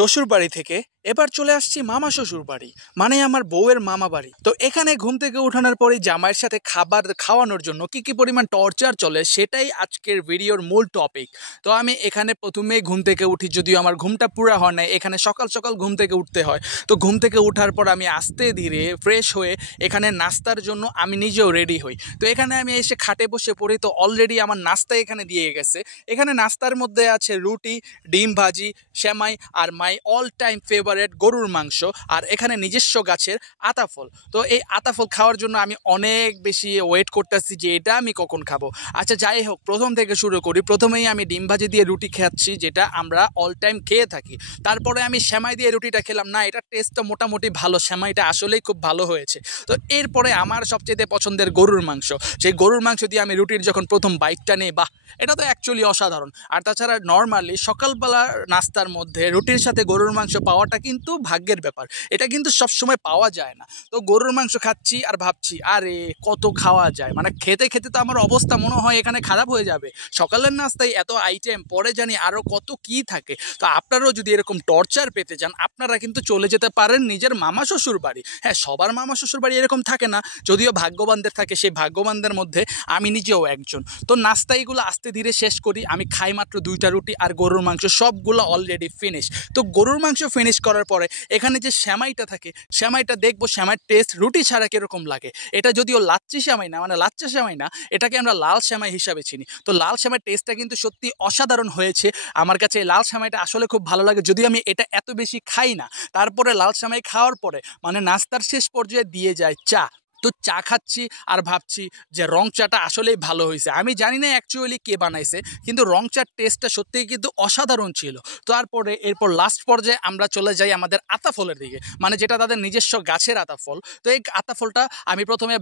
শ্বশুর বাড়ি থেকে এবার চলে আসছি মামা শ্বশুর বাড়ি, মানে আমার বউয়ের মামা বাড়ি। তো এখানে ঘুম থেকে ওঠানোর পরে জামাইয়ের সাথে খাবার খাওয়ানোর জন্য কি কি পরিমাণ টর্চার চলে সেটাই আজকের ভিডিওর মূল টপিক। তো আমি এখানে প্রথমেই ঘুম থেকে উঠি, যদিও আমার ঘুমটা পুরো হয় না, এখানে সকাল সকাল ঘুম থেকে উঠতে হয়। তো ঘুম থেকে ওঠার পর আমি আস্তে ধীরে ফ্রেশ হয়ে এখানে নাস্তার জন্য আমি নিজেও রেডি হই। তো এখানে আমি এসে খাটে বসে পড়ি, তো অলরেডি আমার নাস্তা এখানে দিয়ে গেছে। এখানে নাস্তার মধ্যে আছে রুটি, ডিম ভাজি, সেমাই আর মাই অল টাইম ফেভারেট গরুর মাংস, আর এখানে নিজস্ব গাছের আতাফল। তো এই আতাফল খাওয়ার জন্য আমি অনেক বেশি ওয়েট করতেছি যে এটা আমি কখন খাবো। আচ্ছা যাই হোক, প্রথম থেকে শুরু করি। প্রথমেই আমি ডিম ভাজি দিয়ে রুটি খাচ্ছি, যেটা আমরা অল টাইম খেয়ে থাকি। তারপরে আমি সেমাই দিয়ে রুটিটা খেলাম, না এটা টেস্টটা মোটামুটি ভালো, সেমাইটা আসলেই খুব ভালো হয়েছে। তো এরপরে আমার সবচেয়ে পছন্দের গরুর মাংস, সেই গরুর মাংস দিয়ে আমি রুটির যখন প্রথম বাইটটা নিই, বাহ এটা তো অ্যাকচুয়ালি অসাধারণ। আর তাছাড়া নর্মালি সকালবেলা নাস্তার মধ্যে রুটির সাথে গরুর মাংস পাওয়াটা কিন্তু ভাগ্যের ব্যাপার, এটা কিন্তু সবসময় পাওয়া যায় না। তো গরুর মাংস খাচ্ছি আর ভাবছি আরে কত খাওয়া যায়, মানে খেতে খেতে তো আমার অবস্থা মনে হয় এখানে খারাপ হয়ে যাবে। সকালের নাস্তায় এত আইটেম, পরে জানি আরও কত কি থাকে। তো আপনারাও যদি এরকম টর্চার পেতে চান, আপনারা কিন্তু চলে যেতে পারেন নিজের মামা শ্বশুর বাড়ি। হ্যাঁ, সবার মামা শ্বশুর বাড়ি এরকম থাকে না, যদিও ভাগ্যবানদের থাকে, সেই ভাগ্যবানদের মধ্যে আমি নিজেও একজন। তো নাস্তা এগুলো আস্তে ধীরে শেষ করি, আমি খাই মাত্র 2টা রুটি আর গরুর মাংস সবগুলো অলরেডি ফিনিশ। তো গরুর মাংস ফিনিশ করার পরে এখানে যে সেমাইটা থাকে, সেমাইটা দেখবো সেমাইয়ের টেস্ট রুটি ছাড়া কীরকম লাগে। এটা যদিও লাচ্ছি সেমাই না, মানে লাচ্চা সেমাই না, এটাকে আমরা লাল সেমাই হিসাবে চিনি। তো লাল সেমাইয়ের টেস্টটা কিন্তু সত্যি অসাধারণ হয়েছে। আমার কাছে এই লাল সেমাইটা আসলে খুব ভালো লাগে, যদিও আমি এটা এত বেশি খাই না। তারপরে লাল সেমাই খাওয়ার পরে মানে নাস্তার শেষ পর্যায়ে দিয়ে যায় চা। তো চা খাচ্ছি আর ভাবছি যে রং চাটা আসলেই ভালো হয়েছে। আমি জানি না অ্যাকচুয়ালি কে বানাইছে, কিন্তু রং চার টেস্টটা সত্যিই কিন্তু অসাধারণ ছিল। তারপরে এরপর লাস্ট পর্যায়ে আমরা চলে যাই আমাদের আতাফলের দিকে, মানে যেটা তাদের নিজস্ব গাছের আতাফল। তো এই আতাফলটা আমি প্রথমে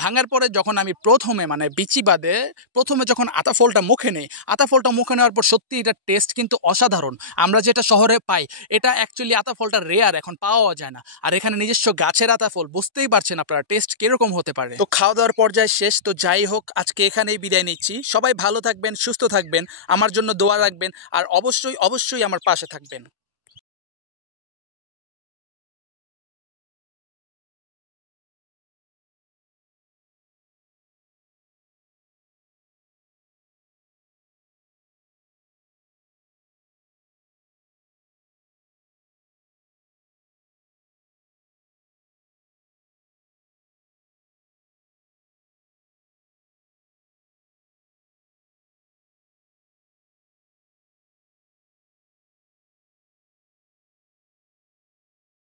ভাঙার পরে যখন আমি প্রথমে মানে বিচি বাদে প্রথমে যখন আতাফলটা মুখে নেই, আতাফলটা মুখে নেওয়ার পর সত্যি এটার টেস্ট কিন্তু অসাধারণ। আমরা যেটা শহরে পাই এটা অ্যাকচুয়ালি আতাফলটা রেয়ার, এখন পাওয়া যায় না। আর এখানে নিজস্ব গাছের আতাফল, বুঝতেই পারছেন আপনারা টেস্ট কিরকম হতে পারে। তো খাওয়া দাওয়ার পর্যায়ে শেষ। তো যাই হোক, আজকে এখানেই বিদায় নিচ্ছি। সবাই ভালো থাকবেন, সুস্থ থাকবেন, আমার জন্য দোয়া রাখবেন, আর অবশ্যই অবশ্যই আমার পাশে থাকবেন।